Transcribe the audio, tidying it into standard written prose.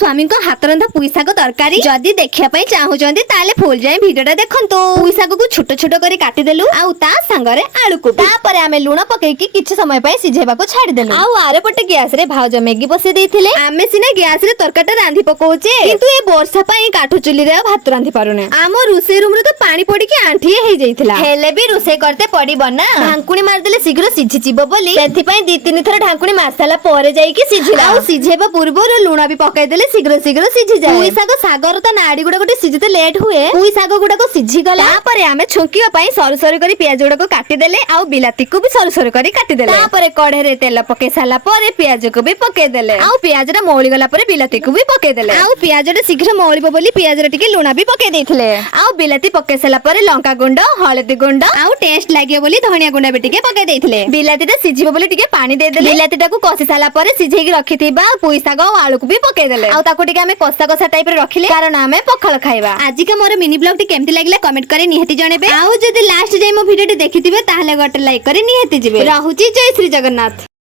स्वामी को हाथ रंधा पुई शाग तरकारी जदि देखिया पई चाहुचंदी ताले फुल जाए भिडियोटा देखंतु। पुई शाग को छोट छोट करी काटी देलु आउ ता संगरे आलू को तापरे आमे लूण पकेकी किछि समय पई सिझेबाको छाडी देलु। आउ आरे पटे गैस रे भाउज मैगी बसे देथिले। आमे सिना गैस रे तरकाटा रांधी पकोचे किंतु ए वर्षा पई काठो चुली रे भात रांधी पारुने। आमो रुसे रूम रे तो पानी पड़ी के आंठिए हे जाइथिला हेले भी रुसे करते पड़िबो ना। ढांकुणी मार देले शीघ्र सिझि जिवो बोली सेथि पई 2-3 थर ढांकुणी मारसाला परे जाई कि सिझिला। आउ सिझेबा पूर्वरो लूण भी पकाई देले शीघ्र शीघ्र सिझि जाय। पुई शाग सागर त नाडी गुडा गोटे सिझिते लेट हुए पुई शाग गुडा को सिझि गला तापरे आमे छुंकिया पई सरू सरू करी प्याज गुडा को काटी देले आउ बिलाती को भी सरू सरू करी काटी देले। तापरे कढ़े रे तेल पके साला परे प्याज को भी पके देले आउ प्याज रा मौली गला परे बिलाती को भी पके देले। आउ प्याज रे शीघ्र मौलीबो बोली प्याज रे टिके लूण भी पके देथिले। आउ बिलाती पके साला परे लंका गुंड हळदी गुंड आउ टेस्ट लागियो बोली धनिया गुंड भी टिके पके देथिले। बिलाती रे सिझिबो बोली टिके पानी दे देले। बिलाती टाको कसी साला परे सिझेई की रखिथिबा पुई शाग आ आलू को भी पके देले। आउ ताको टिके हमें कसा कसा टाइप रे रखिले कारण हमें पखाल खाइबा। आज के मोर मिनी ब्लॉग टी केमति लागला कमेंट करे निहति जणेबे। आउ जदि लास्ट जाय मो वीडियो टी देखिथिबे ताहले गटे लाइक करे निहति जिवे। राहुची जय श्री जगन्नाथ।